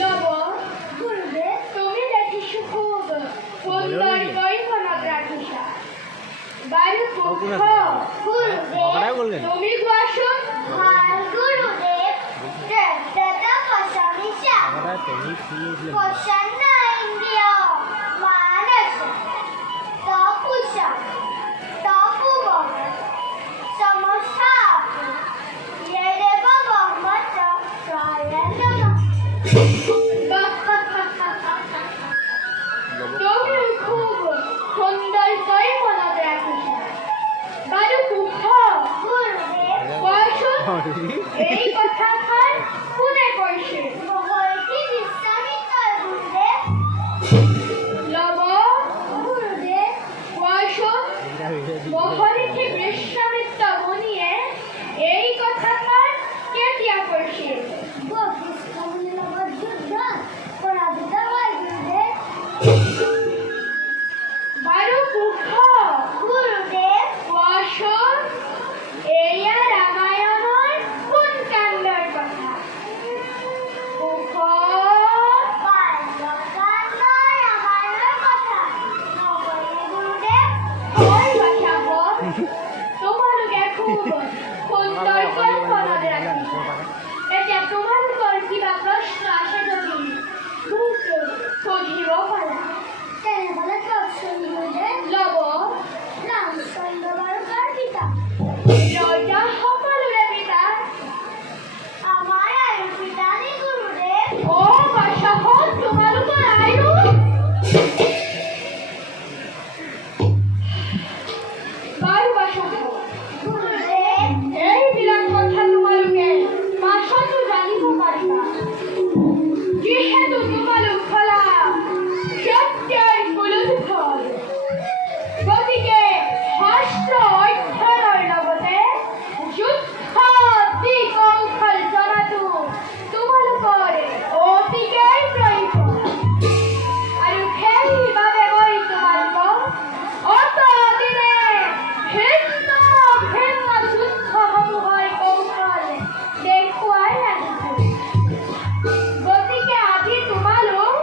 lobo, gurudev, তুমি দেখিছো খুব সুন্দর কৈফনত রাখিছা। বাৰু কukho, গুৰুদেৱ, তুমি কোৱাচোন। ভাল গুৰুদেৱ, দেৱতা Assamese, প্ৰসন্ন ইন্দ্ৰিয়, মানস, তপুষ, তপোবন, সমসাপ, য়েদেব ব্ৰহ্মচ, স্বয়ং তুমি খুব সুন্দৰ কৈফনত ৰাখিছা। বাৰু kukho, গুৰুদেৱ, কোৱাচোন এই কথাষাৰ কোনে কৈছিল? মহৰ্ষি বিশ্বামিত্ৰ গুৰুদেৱ। lobo, গুৰুদেৱ, কোৱাচোন মহৰ্ষি বিশ্বামিত্ৰ মুনিয়ে এই কথাষাৰ কেতিয়া কৈছিল? বশিষ্ঠ মুনিৰ লগত যুদ্ধত পৰাজিত হয় গুৰুদেৱ। বাৰু kukho, গুৰুদেৱ, কোৱাচোন এয়া ৰামায়ণৰ কোন কাণ্ডৰ কথা? kukho, কাণ্ডৰ ৰামায়ণৰ কথা নকয়নে গুৰুদেৱ? হয় বাচাসকল, তোমালোকে খুব সুন্দৰ কৈফনত ৰাখিছা। এতিয়া তোমালোকৰ কিবা প্ৰশ্ন আছে যদি মোক সুধিব পাৰা। তেনেহ'লে কওকচোন গুৰুদেৱ। lobo, ৰামচন্দ্ৰ বাৰু কাৰ পিতা? ৰজা সকলোৰে পিতা। আমাৰ আয়ুৰ পিতা নে গুৰুদেৱ? বাচাসকল, তোমালোকৰ আয়ু? বাৰু বাচাসকল, গুৰুদেৱ, এইবিলাক কথা তোমালোকে পাছতো জানিব পাৰিবা। যিহেতু তোমালোক হলা সত্যৰ কুলধৰ, গতিকে শাস্ত্ৰ অধ্যয়নৰ লগতে যুদ্ধ কৌশল জনাটো তোমালোকৰ অতিকৈ প্ৰয়োজন। আৰু সেইবাবে মই তোমালোকক অতদিনে ভিন্ন ভিন্ন যুদ্ধসমূহৰ কৌশল দেখুৱাই আহিছোঁ। গতিকে আজি তোমালোক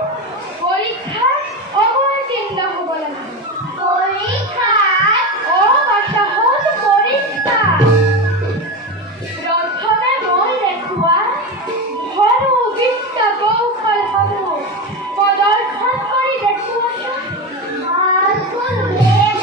পৰীক্ষাত অৱতীৰ্ণ হ'ব লাগিব। পৰীক্ষাত? বাচাসকল, পৰীক্ষা। প্ৰথমে মই দেখুওৱা ধনু বিদ্য কৌশলসমূহ প্ৰদৰ্শন কৰি দেখুওৱাচোন। ভাল গুৰুদেৱ।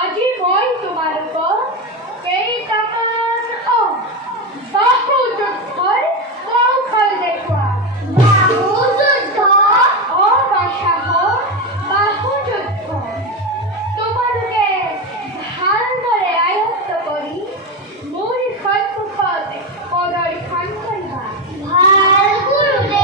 আজি মই তোমালোকক কেইটামান বাহু যুদ্ধৰ কৌশল দেখুৱাম। বাহু যুদ্ধ? বাচাসকল, বাহু যুদ্ধ তোমালোকে ভালদৰে আয়ত্ত কৰি মোৰ সন্মুখত প্ৰদৰ্শন কৰিবা। ভাল গুৰুদেৱ।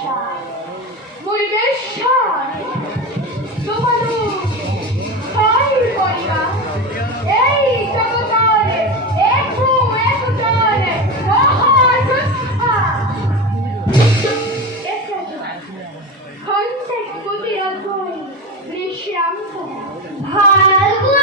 ভাষা মুলবেশ্বর তোমারও তাই করিবা এই জগতারে একতারে মহাসংস্থা খন্তেক গতি অদ্ভুত বিশ্রাম ভালো